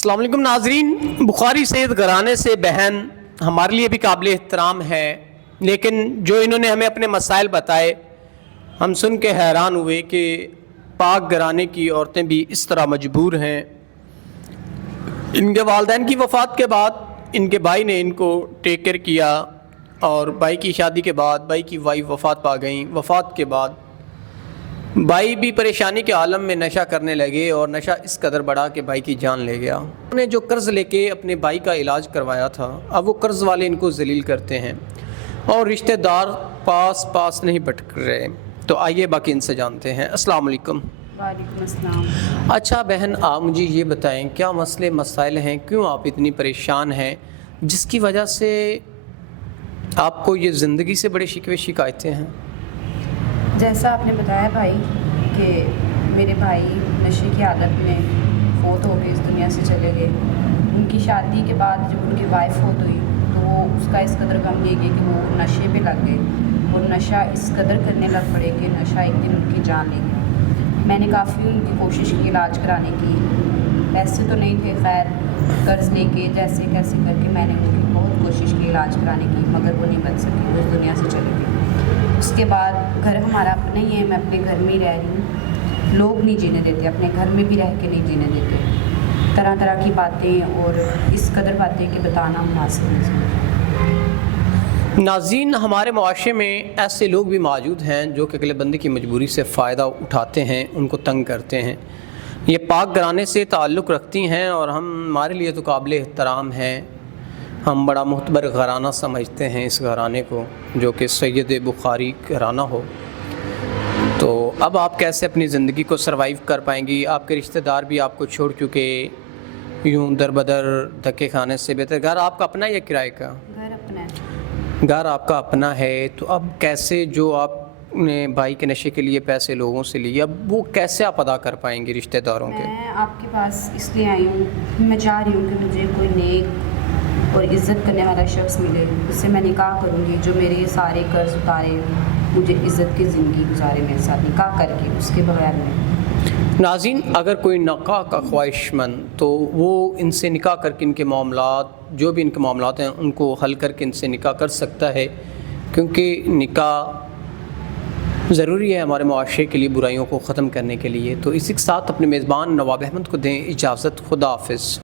अस्सलाम वालेकुम नाजरीन। बुखारी सैयद घराने से बहन हमारे लिए भी काबिल एहतराम है, लेकिन जो इन्होंने हमें अपने मसाइल बताए हम सुन के हैरान हुए कि पाक घराने की औरतें भी इस तरह मजबूर हैं। इनके वालिदैन की वफ़ात के बाद इनके भाई ने इनको टेक केयर किया और भाई की शादी के बाद भाई की वाइफ वफ़ात पा गई। वफ़ात के बाद भाई भी परेशानी के आलम में नशा करने लगे और नशा इस कदर बढ़ा कि भाई की जान ले गया। उन्होंने जो कर्ज़ लेके अपने भाई का इलाज करवाया था, अब वो कर्ज़ वाले इनको ज़लील करते हैं और रिश्तेदार पास नहीं भटक रहे। तो आइए बाकी इनसे जानते हैं। अस्सलाम वालेकुम। वालेकुम अस्सलाम। अच्छा बहन, आप मुझे ये बताएं क्या मसले मसाइल हैं, क्यों आप इतनी परेशान हैं जिसकी वजह से आपको ये ज़िंदगी से बड़े शिकवे शिकायतें हैं? जैसा आपने बताया भाई कि मेरे भाई नशे की आदत में फौत हो गए, इस दुनिया से चले गए। उनकी शादी के बाद जब उनकी वाइफ फौत हुई तो वो उसका इस कदर गम ले गए कि वो नशे पे लग गए और नशा इस कदर करने लग पड़े कि नशा एक दिन उनकी जान ले गया। मैंने काफ़ी उनकी कोशिश की इलाज कराने की, पैसे तो नहीं थे खैर, कर्ज़ लेके जैसे कैसे करके मैंने उनकी बहुत कोशिश की इलाज कराने की, मगर वो नहीं बच सकी, वो इस दुनिया से चले गए। उसके बाद घर हमारा अपना ही है, मैं अपने घर में ही रह रही हूँ। लोग नहीं जीने देते, अपने घर में भी रह के नहीं जीने देते। तरह तरह की बातें और इस कदर बातें कि बताना मुनासिब नहीं। नाज़रीन, हमारे मुआशरे में ऐसे लोग भी मौजूद हैं जो कि अगले बंदे की मजबूरी से फ़ायदा उठाते हैं, उनको तंग करते हैं। ये पाक घराने से ताल्लुक़ रखती हैं और हमारे लिए तो काबिल एहतराम हैं। हम बड़ा मुतबर घराना समझते हैं इस घराने को, जो कि सैयद बुखारी घराना हो। तो अब आप कैसे अपनी ज़िंदगी को सरवाइव कर पाएंगी? आपके रिश्तेदार भी आपको छोड़ चुके, यूँ दर बदर धक्के खाने से बेहतर घर आपका अपना या किराए का? घर अपना है। घर आपका अपना है, तो अब कैसे जो आपने भाई के नशे के लिए पैसे लोगों से लिए, अब वो कैसे आप अदा कर पाएंगी रिश्तेदारों के? मैं आपके पास इसलिए आई हूँ, मैं चाह रही हूँ कि मुझे कोई नेक और इज़्ज़त करने वाला शख्स मिले, उससे मैं निकाह करूँगी, जो मेरे सारे कर्ज उतारे, मुझे इज़्ज़त की ज़िंदगी गुजारे मेरे साथ निकाह करके, उसके बगैर में। नाज़रीन, अगर कोई निकाह का ख्वाहिशमंद तो वो इनसे निकाह करके इनके मामलात, जो भी इनके मामलात हैं उनको हल करके इनसे निकाह कर सकता है, क्योंकि निकाह ज़रूरी है हमारे मुआशरे के लिए, बुराइयों को ख़त्म करने के लिए। तो इसी के साथ अपने मेज़बान नवाब अहमद को दें इजाज़त। खुदा हाफ़िज़।